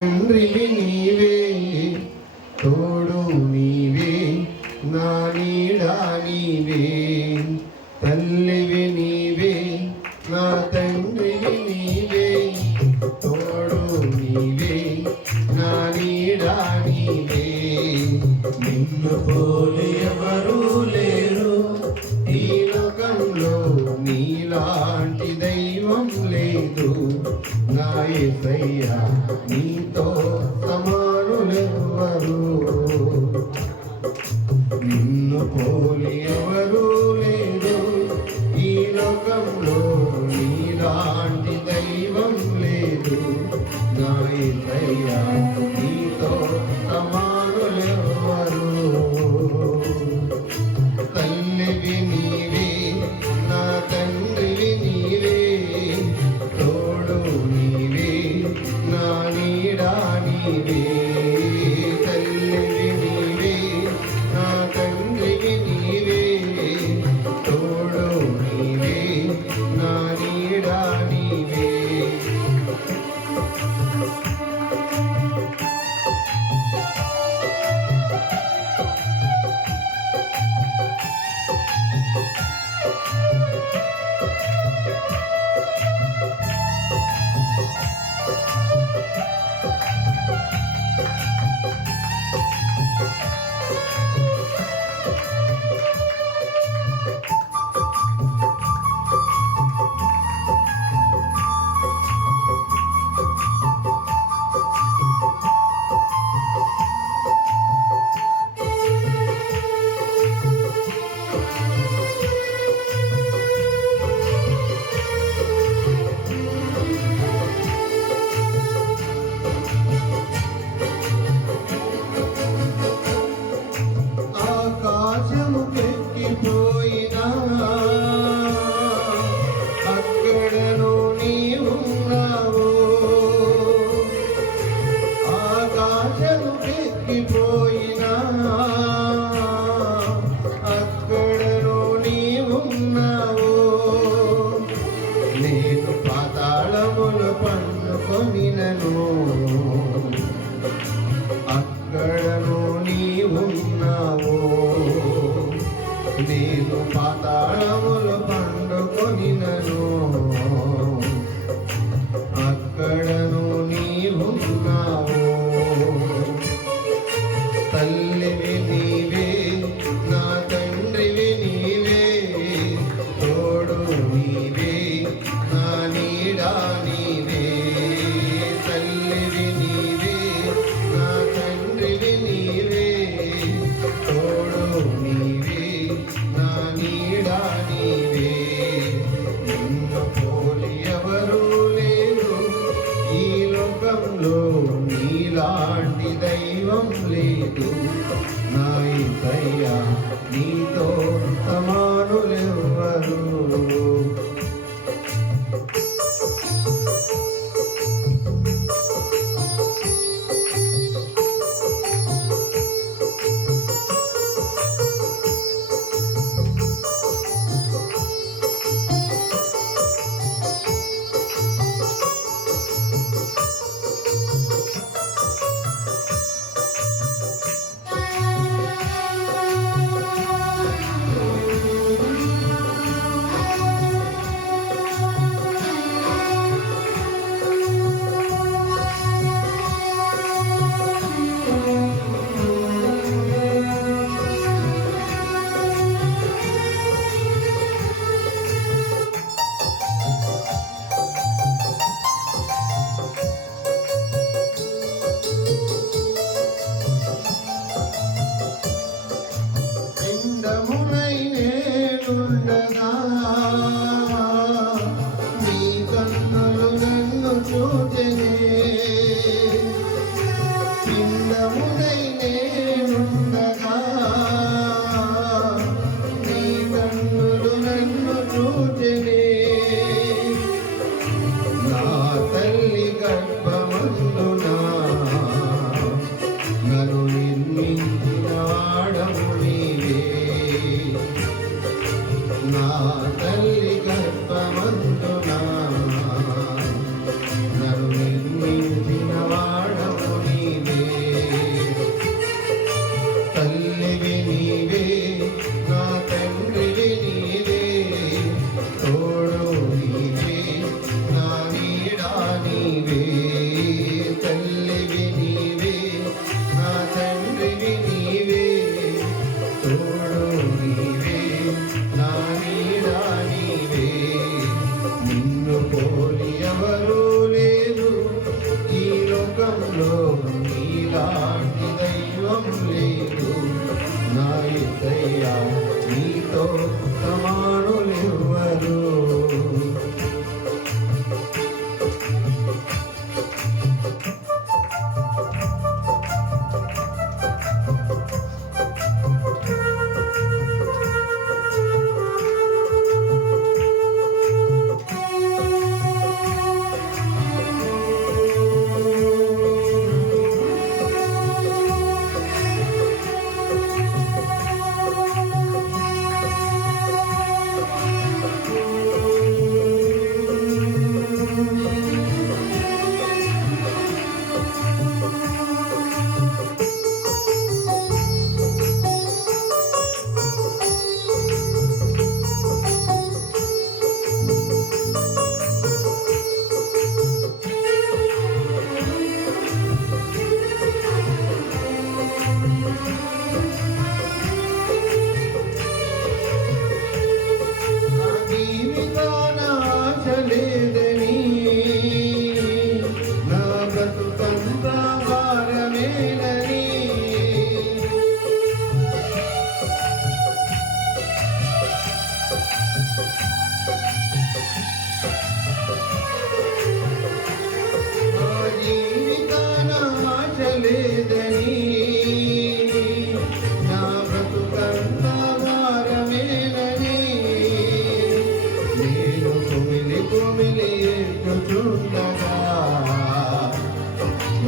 తండ్రివి నీవే తోడు నీవే నా నీడా నీవే. తల్లివి నీవే నా తండ్రివి నీవే తోడు నీవే నా నీడా నీవే. నిన్ను పోలి ఎవరూ లేరు ఈ లోకంలో నీలాంటి దైవం లేదు. నా యేసయ్యా నీ పోలేవరు me. నిన్ను పోలి ఎవరూ లేరు. ఈ లోకంలో నీలాంటి దైవం లేదు. నా దయ్యా నీతో సమా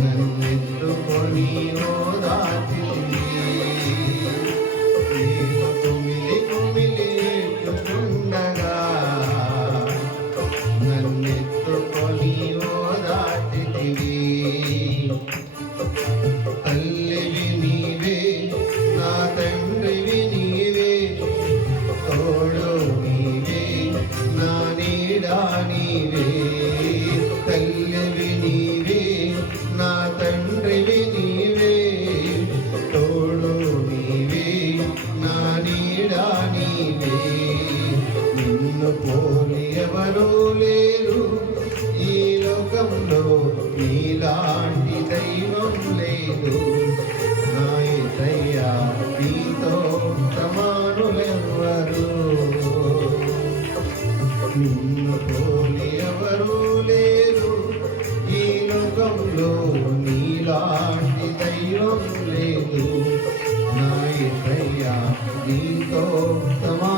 Nenindu poniyo నీతో సమానులెవ్వరు నిన్ను పోలి ఎవరు లేరు. ఈ లోకంలో నీలాంటి దైవం లేదు. నా ఎయ్యా నీతో సమా